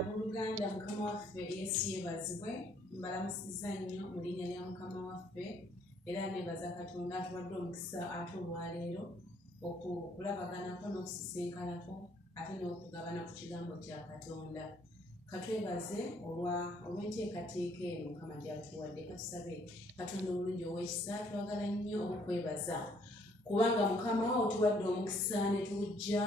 Abooluganda mukama waffe Yesu yeebazibwe, mbalamusiza nnyo mu linnya lya mukama waffe era neebaza Katonda atuwadde omukisa ate olwaleero okulabaganako n'okusisinkanako ate n'okugabana ku kigambo kya Katonda. Katwebaze olw'enteekateeka eno mukama gy'atuwadde. Katusabe Katonda omulungi ow'ekisa, twagala nnyo okukwebaza kubanga mukama otuwadde omukisa ne tujja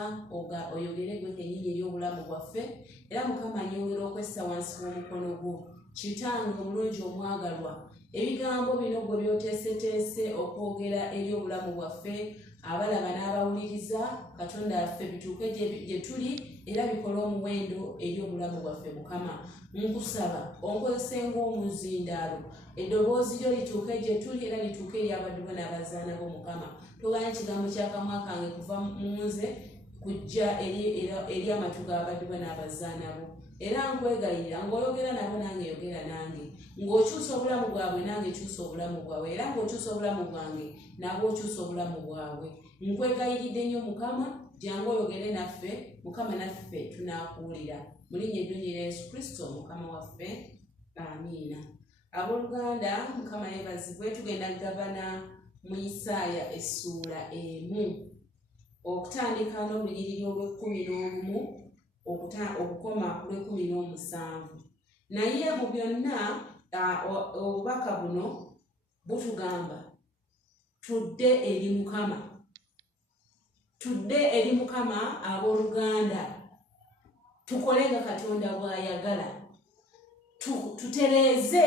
oyogere gwe kennyini ery'obulamu bwaffe, era mukama nyongera okwessa wansi w'omukono gwo. Kitange omulungi omwagalwa, ebigambo bino gwe byoteeseteese okwogera ery'obulamu bwaffe, abalaba n'abawuliriza, Katonda waffe bituuke gye tuli era bikole omuwendo ery'obulamu bwaffe. Mukama nkusaba onkozese ng'omuzindaalo, eddoboozi lyo lituuke gye tuli era lituuke eri abaddu bo n'abazaana bo. Mukama toganya ekigambo ky'akamwa kange kuva mu nze kujja eri amatu g'abaddu bo n'abazaana bo, era nkwegayirira ng'oyogera nabo nange yogera nange, ng'okyusa obulamu bwabwe nange kyusa obulamu bwabwe, era ng'okyusa obulamu bwange nabo okyusa obulamu bwabwe. Nkwegayiridde nnyo Mukama, jangu oyogere naffe Mukama, naffe tunaakuwulira mu linnya eddungi lya Yesu Kristo Mukama waffe, amiina. Abooluganda Mukama yeebazibwe. Tugenda kugabana mu Isaaya essuula 1 okutandika n'olunyiriri olw'11 okukoma ku lw'17. Naye mu byonna obubaka buno butugamba tudde eri Mukama, tudde eri Mukama. Abooluganda tukole nga Katonda bw'ayagala, tutereeze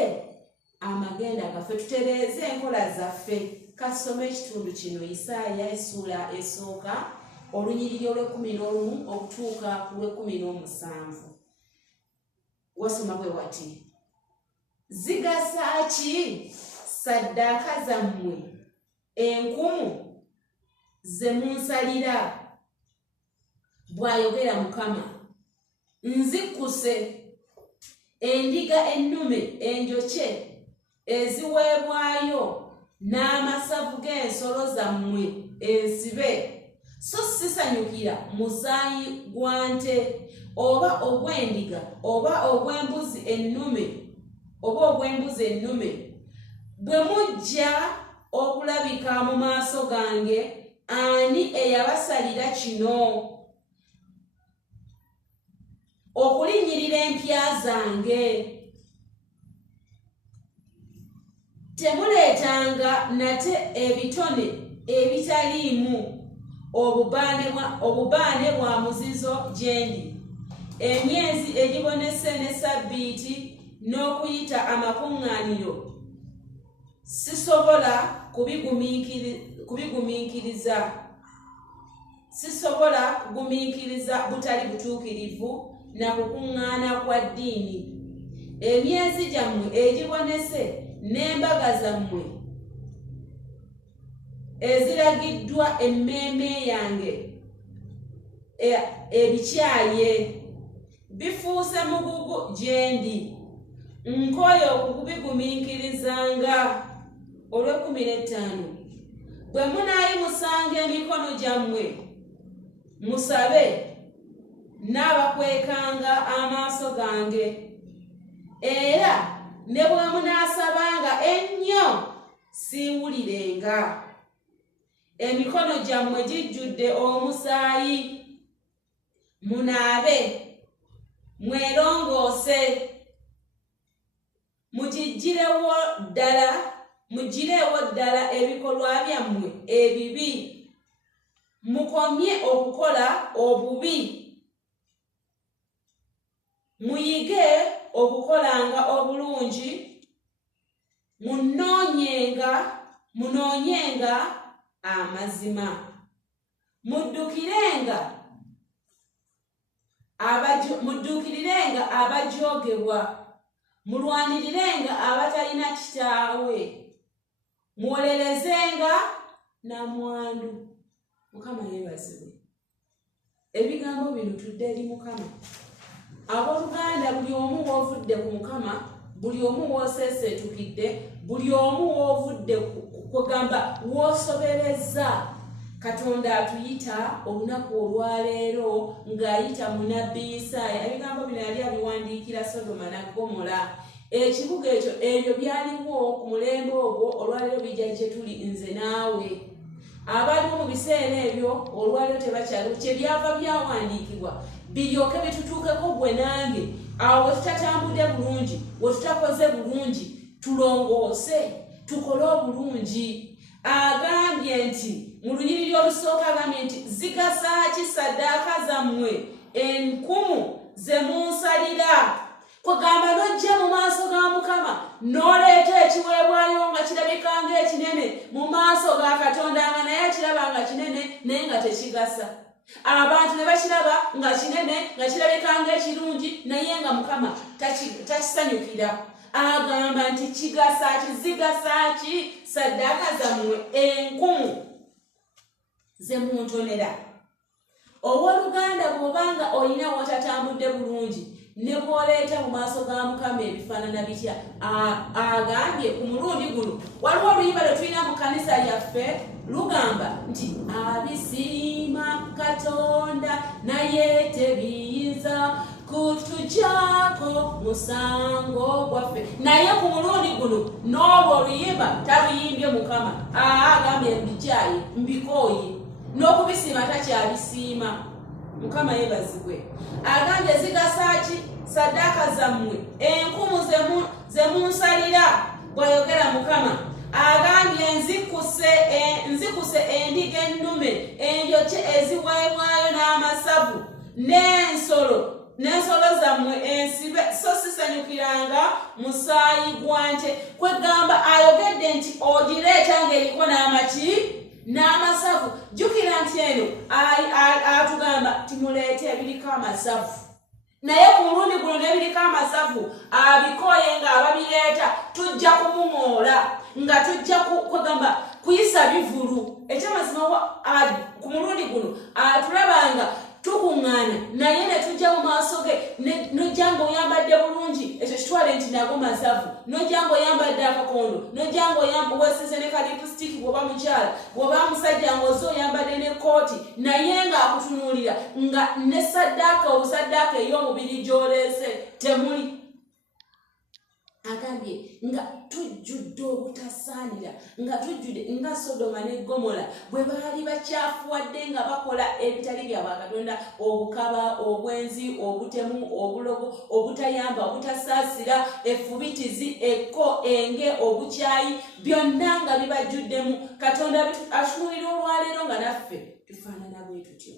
amagenda gaffe, tutereeze enkola zaffe. Kasome ekitundu kino, Isaaya essuula esooka olunyiriri olw'11 okutuuka ku lw'17. Wasoma bwe wati: zigasa ki ssaddaaka zammwe enkumu ze munsalira, bw'ayogera Mukama. Nzikkuse endiga ennume enjokye eziweebwayo n'amasavu g'ensolo zammwe ensibe, so sisanyukira musaayi gwa nte oba ogw'endiga oba ogw'embuzi ennume. Bwe mujja okulabika mu maaso gange, ani eyabasalira kino? Okulinnyirira empya zange. Temuleetanga nate ebitone ebitaliimu obubaane bwa muzizo gye ndi, emyezi egibonese ne Ssabbiiti n'okuyita amakuŋŋaaniro sisobola kugumiikiriza butali butuukirivu na kukuŋŋaana kwa ddiini. Emyezi gyammwe egibonese n'embaga zammwe eziragiddwa emmeeme yange ebikyaye bifuuse mugugu gye ndi. Nkoye okubigumiikirizanga. olw'15 bwe munaayimusanga emikono gyammwe musabe, n'abakwekanga amaaso gange, era ne bwe munaasabanga ennyo siiwulirenga. Emikono gyammwe gijjudde omusaayi, munaabe mwerongoose, mugirewo ddala ebikolwa byammwe ebibi, mukomye okukola obubi, muyige okukolanga obulungi, munoonyenga amazima, muddukirirenga abajoogebwa, mulwanirirenga abatalina kitaawe, mwolerezenga namwandu. Mukama yeebazibwe. Ebigambo bino tudde eri Mukama. Abooluganda, buli omu w'ovudde ku Mukama, buli omu w'oseeseetukidde, buli omu w'ovudde kugamba w'osobereza, Katonda atuyita olunaku olwaleero ng'ayita mu nnabbi Isaaya. Ebigambo bino yali abiwandiika n'awandiikira Sodoma na Ggomola ekibuga ekyo ebyo byaliwo ku mulembe ogwo olwaleero bijja gye tuli nze naawe abaliwo mu biseera ebyo olwaleero tebakyaliwo kye byava byawandiikibwa biryoke bitutuukeko gwe nange awo we tutatambudde bulungi we tutakoze bulungi tulongoose tukole obulungi agambye nti mu lunyiriri olusooka agambye nti zigasa ki saddaaka zammwe enkumu ze munsalira kugamba n'ojja mu maaso ga Mukama n'oleeta ekiweebwayo nga kirabika ng'ekinene mu maaso ga Katonda nga naye akiraba nga kinene naye nga tekigasa abantu ne bakiraba nga kinene nga kirabika ng'ekirungi naye nga Mukama takisanyukira agamba nti kigasa ki zigasa ki saddaaka zammwe enkumu ze muntonera owooluganda bw'obanga olina wotatambudde bulungi ne bw'oleeta mu maaso ga Mukama ebifaanana bitya agambye ku mulundi guno waliwo oluyimba lwe tulina mu kkanisa lyaffe lugamba nti abisiima Katonda naye tebiyinza kutugyako musango gwaffe naye ku mulundi guno n'olwo oluyimba taluyimbye Mukama agambye mbikyaye mbikooye n'okubisiima takyabisiima Mukama yeebazibwe agambye zigasa ki saddaaka zammwe enkumu ze munsalira bw'ayogera Mukama agambye nzikuse endiga ennume enjokye eziweebwayo n'amasavu n'ensolo zammwe ensibe so sisanyukiranga musaayi gwa nte kwegamba ayogedde nti ogireeta ng'eriko n'amaki n'amasavu jjukira nti eno atugamba timuleete ebiriko amasavu naye ku mulundi guno n'ebiriko amasavu abikooye ng'ababireeta tujja kumung'oola nga tujja kwegamba kuyisa bivulu ekyamazima ku mulundi guno atulabanga tukuŋŋaana naye ne tujja mu maaso ge nojja ng'oyambadde bulungi ekyo kitwale nti nago masavu nojja ng'oyambadde akakondo nojja ng'owesize ne kalipusitiki bw'oba mukyala bw'oba musajja ng'oze oyambadde n'ekkooti naye ng'akutunuulira nga ne saddaaka obusaddaaka ey'omubiri gy'oleese temuli agambye nga tujjudde obutasaanira nga tujjudde nga Sodoma ne Ggomola bwe baali bakyafuwadde nga bakola ebitali bya Katonda obukaba obwenzi obutemu obulogo obutayamba obutasaasira effubitizi ekko enge obukyayi byonna nga bibajjuddemu Katonda atunuulira olwaleero nga naffe tufaanana bwe tutyo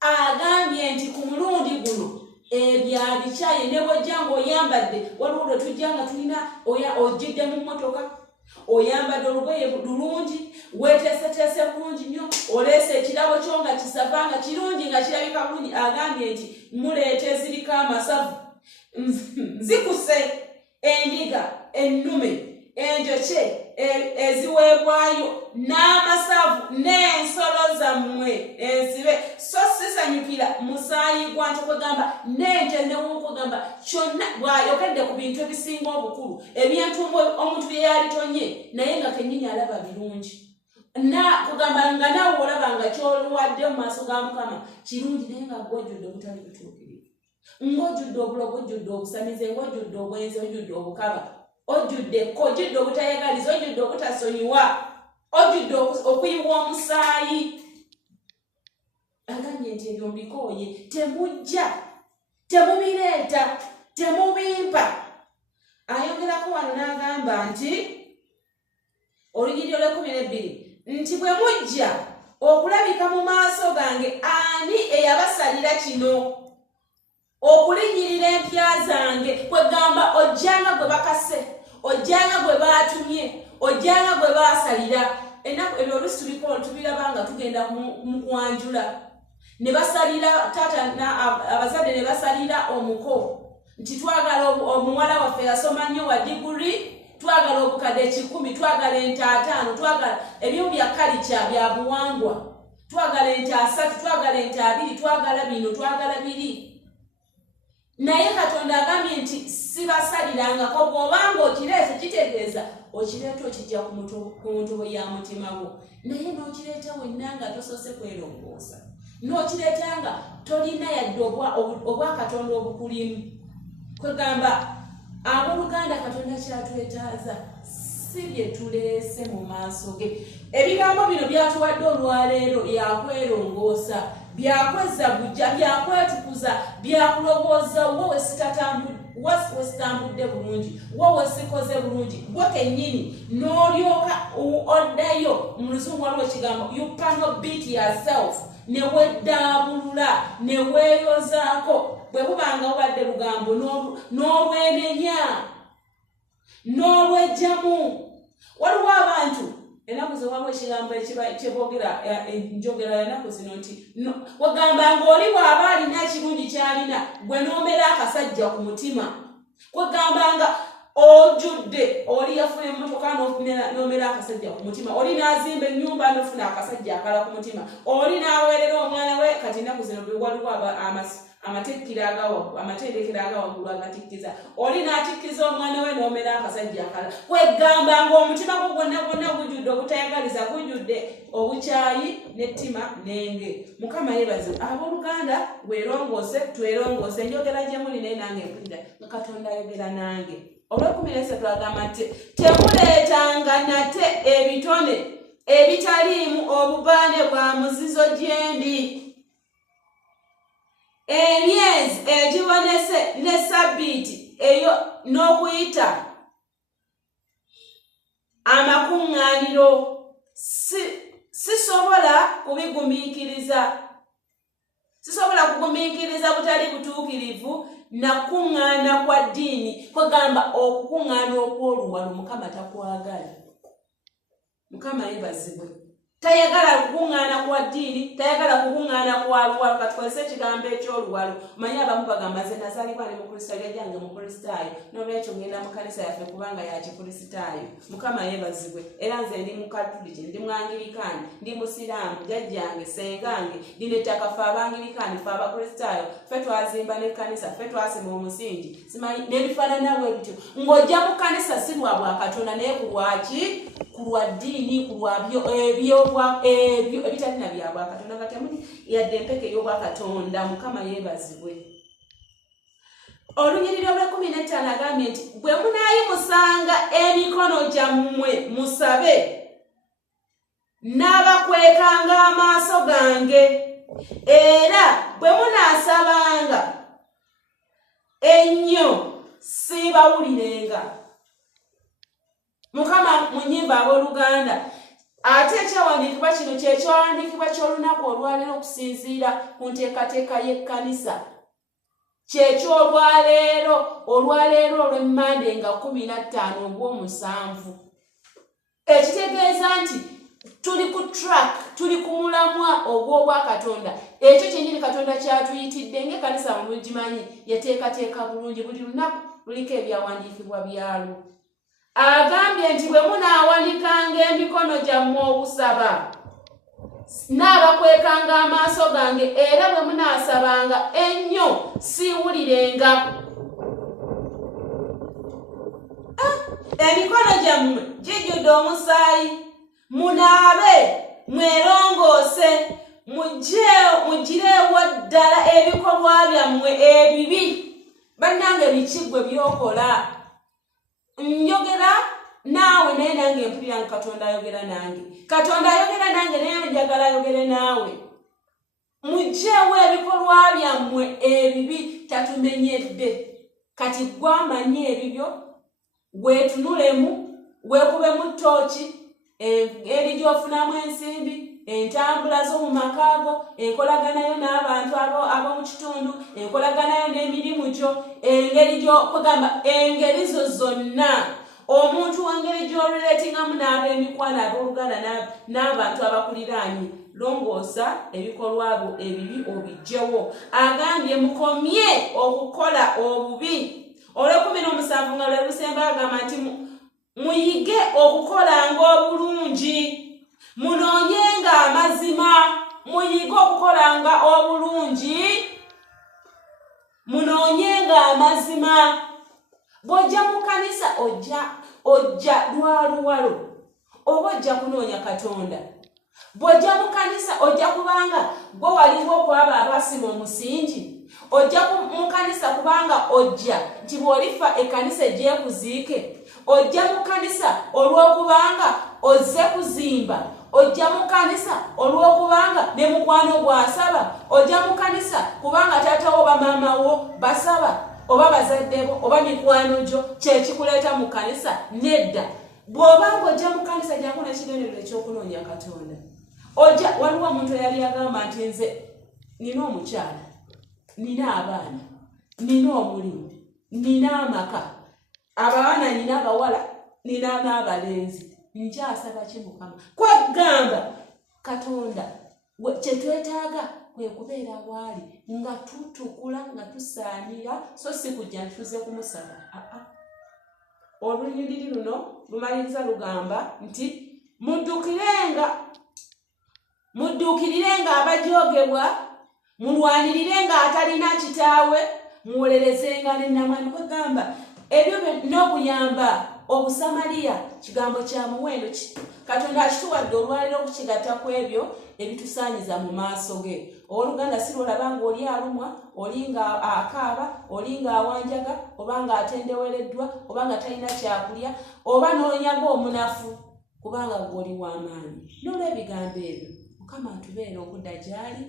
agambye nti ku mulundi guno ebyabikyaye ne bw'ojja ng'oyambadde waliwo lwe tujja nga tulina ojjidde mu mmotoka oyambadde olugoye lulungi weeteeseteese bulungi nnyo oleese ekirabo kyo nga kisava nga kirungi nga kirabika bulungi agambye nti muleeta eziriko amasavu nzikuse endiga ennume enjokye eziweebwayo n'amasavu n'ensolo zammwe ensibe so sisanyukira musaayi gwa nte kwegamba n'ente newokugamba kyonna bw'ayokedde ku bintu ebisinga obukulu ebyentumbu omuntu bye yalitonye naye nga kennyini alaba birungi kugamba nga naawe olaba nga kyoluwadde mu maaso ga Mukama kirungi naye nga gwojjudde obutali butuukirivu ng'ojjudde obulogo ojjudde obusamize ng'ojjudde obwenzi ojjudde obukaba ojjudde obutayagaliza ojjudde obutasonyiwa ojjudde okuyiwa omusaayi agambye nti ebyo mbikooye temujja temubireeta temubimpa ayongerako wano n'agamba nti olugiryo lw'12 nti bwe mujja okulabika mu maaso gange ani eyabasalira kino okulinyirira empya zange kwegamba ojjanga gwe bakase ojjanga gwe baatumye ojjanga gwe baasalira ennaku ebyo oluusi tubiraba nga tugenda mu kwanjula ne basalira taata abazadde ne basalira omuko nti twagala omuwala waffe yasoma nnyo wa diguri twagala obukadde 10 twagala ente 5 twagala ebyo bya kalica bya buwangwa twagala ente 3 twagala ente 2 twagala bino twagala biri naye Katonda agambye nti sibasalirangako bw'obanga okireese kitegeeza okireeta okijja ku ntobo ya mutima gwo naye n'okireeta wenna nga tosoose kwerongoosa n'okireeta nga tolina yadde obwa Katonda obukulimu kwegamba abooluganda Katonda kyatwetaaza si bye tuleese mu maaso ge. Ebigambo bino byatuwadde olwaleero yakwerongoosa, byakweza bujja, byakwetukuza, byakulowooza wo wesitambudde bulungi, wo wesikoze bulungi, gwe kennyini n'olyoka oddayo. Mu Luzungu waliwo ekigambo you cannot beat yourself, ne weddaabulula ne weeyozaako. Bwe bubanga obadde lugambo n'olwenenya n'olwejjamu. Waliwo abantu ennaku ze waliwo ekigambo kyeboogera enjogera ennaku zino nti wegamba ng'oli bw'aba alina ekirungi ky'alina gwe n'omera akasajja ku mutima. Kwegamba nga ojjudde oli yafuna emmotoka n'omera akasajja ku mutima, oli n'azimba ennyumba n'ofuna akasajja akala ku mutima, oli n'aweerera omwana we. Kati ennaku zino bwe waliwo amatendekero agawaggulu agatikkiza, oli n'atikkiza omwana we n'omera akasajja akala. Kwegamba ng'omutima gwo gwonna gujjudde obutayagaliza, gujjudde obukyayi n'ettima n'enge. Mukama yeebaze. Abooluganda weerongoose, twerongoose. Enjogera gye muli naye nange mpulira nga Katonda ayogera nange. Olw'ekumi agamba nti temuleetanga nate ebitone ebitaliimu obubaane bwa muzizo gye ndi. Emyezi egibonese ne Ssabbiiti eyo n'okuyita amakuŋŋaaniro sisobola kugumiikiriza butali butuukirivu na kuŋŋaana kwa ddiini. Kwegamba okukuŋŋaana okw'oluwalo Mukama takwagala. Mukama yeebazibwe. Tayagala kukuŋŋaana kwa ddiini, tayagala kukuŋŋaana kwa luwalo. Katukozese ekigambo eky'oluwalo. Omanyi abamu bagamba nze nazaalibwa ne Mukristaayo, yajjange Mukristaayo, n'olwekyo ngenda mu kkanisa yaffe kubanga ya Kikristaayo. Mukama yeebazibwe. Era nze ndi Mukatuliki, ndi Mwangirikaani, ndi Musiraamu, jjajjange, sengange, ndi n'ettaka ffe Abangirikaani, ffe Abakristaayo, ffe twazimba n'ekkanisa, ffe twasima omusingi. Simanyi n'ebifaanana bwe bityo. Ng'ojja mu kkanisa si lwa bwa Katonda naye ku lwaki? Ku lwa ddiini, ku lwa ebyo ebitalina bya bwa Katonda. Nga temuli yadde empeke ey'obwa Katonda. Mukama yeebazibwe. Olunyiriri olw'15 agambye nti bwe munaayimusanga emikono gyammwe musabe, n'abakwekanga amaaso gange, era bwe munaasabanga ennyo siibawulirenga. Mukama mu nnyimba abooluganda. Ate ekyawandiikibwa kino kyekyawandiikibwa ky'olunaku olwaleero okusinziira ku nteekateeka y'ekkanisa. Kyekyolwaleero olw'Emmande nga 15 ogw'omusanvu. Ekitegeeza nti tuli ku track, tuli ku mulamwa ogw'obwa Katonda. Ekyo kyennyini Katonda kyatuyitidde ng'ekkanisa mu bugimanyi yateekateeka bulungi. Buli lunaku luliko ebyawandiikibwa byalwo. Agambye nti bwe munaawanikanga emikono gyammwe obusaba, n'abakwekanga amaaso gange, era bwe munaasabanga ennyo siiwulirenga. Emikono gyammwe gijjudde omusaayi. Munaabe, mwerongoose, mugireewo ddala ebikolwa byammwe ebibi. Bannange biki ggwe by'okola? Njogera naawe naye nange mpulira nga Katonda ayogera nange. Katonda ayogera nange naye njagala ayogere naawe. Muggyeewo ebikolwa byammwe ebibi, tatumenyedde. Kati gwe amanyi ebibyo, weetunulemu, weekubemu ttooki, eri gy'ofunamu ensimbi, entambula z'omu makaago, enkolaganayo n'abantu ab'omu kitundu, enkolaganayo n'emirimu gyo, engeri gy'okugamba engeri zo zonna. Omuntu w'engeri gy'oruleetingamu n'ab'emikwano abooluganda n'abantu abakuliraanye. Longoosa ebikolwa byo ebibi obiggyewo. Agambye mukomye okukola obubi. Olw'17 nga lwe lusemba agamba nti muyige okukolanga obulungi, munoonyenga amazima. Muyige okukolanga obulungi, munoonyenga amazima. Bw'ojja mu kkanisa ojja lwa luwalo, oba ojja kunoonya Katonda. Bw'ojja mu kkanisa ojja kubanga gwe waliwo okwaba abasima omusingi, ojja mu kanisa kubanga ojja nti bw'olifa ekkanisa egyekuziike, ojja mu kanisa olw'okubanga ozze kuzimba, ojja mu kanisa olw'okubanga ne mukwano gw'asaba, ojja mu kanisa kubanga taatawo oba maamawo basaba oba bazaddebo oba mikwano gyo kyekikuleeta mu kanisa. Nedda, bw'obanga ojja mu kanisa jangu n'ekigendererwa ekyokunoonya Katonda. Waliwo omuntu eyali agamba nti nze nina omukyala, nina abaana, nina omulimu, nina amaka, abaana nina abawala, nina n'abalenzi, nkyasaba ki Mukama? Kwegamba Katonda kyetwetaaga kwe kubeera bwali nga tutukula nga tusaanira, so si kujja ntuze kumusaba. Olunyiriri luno lumaliriza lugamba nti mudduukirirenga abajoogebwa, mulwanirirenga atalina kitaawe, muwolerezenga n'ennamwandu. Kwegamba ebyo n'okuyamba obusamaliya kigambo kya muwendo ki Katonda akituwadde olwaliro okukigatta ku ebyo ebitusaanyiza mu maaso ge. Owooluganda si lwolaba ng'oli alumwa, oli nga akaaba, oli nga awanjaga, oba nga atendewereddwa, oba nga talina kyakulya, oba n'onyaga omunafu kubanga gw'oli w'amaanyi. N'olw'ebigambo ebyo Mukama atubeera okudda gy'ali,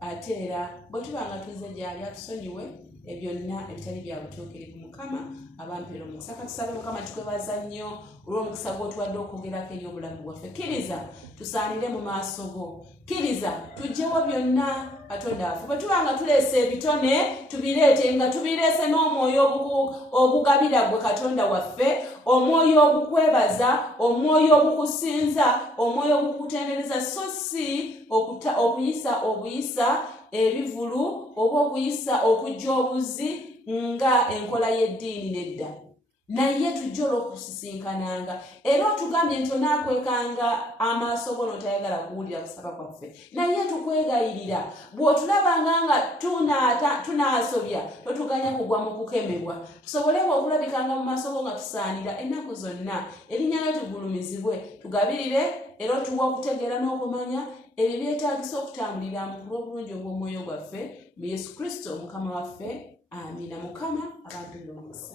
ate era bwe tuba nga tuzze gy'ali atusonyiwe byonna ebitali bya butuukirivu. Mukama abampeera omukisa. Katusabe Mukama tukwebaza nnyo olw'omukisa gw'otuwadde okwogerako eri obulamu bwaffe. Kkiriza tusaanire mu maaso go, kkiriza tuggyewo byonna Katonda waffe. Bwe tuba nga tuleese ebitone tubireete nga tubireese n'omwoyo ogugabira gwe Katonda waffe, omwoyo ogukwebaza, omwoyo ogukusinza, omwoyo ogukutendereza, so si okuyisa obuyisa ebivulu oba okuyisa okujja obuzi nga enkola y'eddiini. Nedda, naye tujja olw'okusisinkananga era otugambye nti onaakwekanga amaaso go n'otayagala kuwulira kusaba kwaffe. Naye tukwegayirira bw'otulabanga nga tunaasobya totuganya kugwa mu kukemebwa, tusobole okulabikanga mu maaso go nga tusaanira ennaku zonna. Erinnya lyo ligulumizibwe, tugabirire era otuwa okutegeera n'okumanya ebyo byetaagisa okutambulira mu kulw'obulungi obw'omwoyo gwaffe mu Yesu Kristo Mukama waffe. Amiina. Mukama abantu b'omukisa.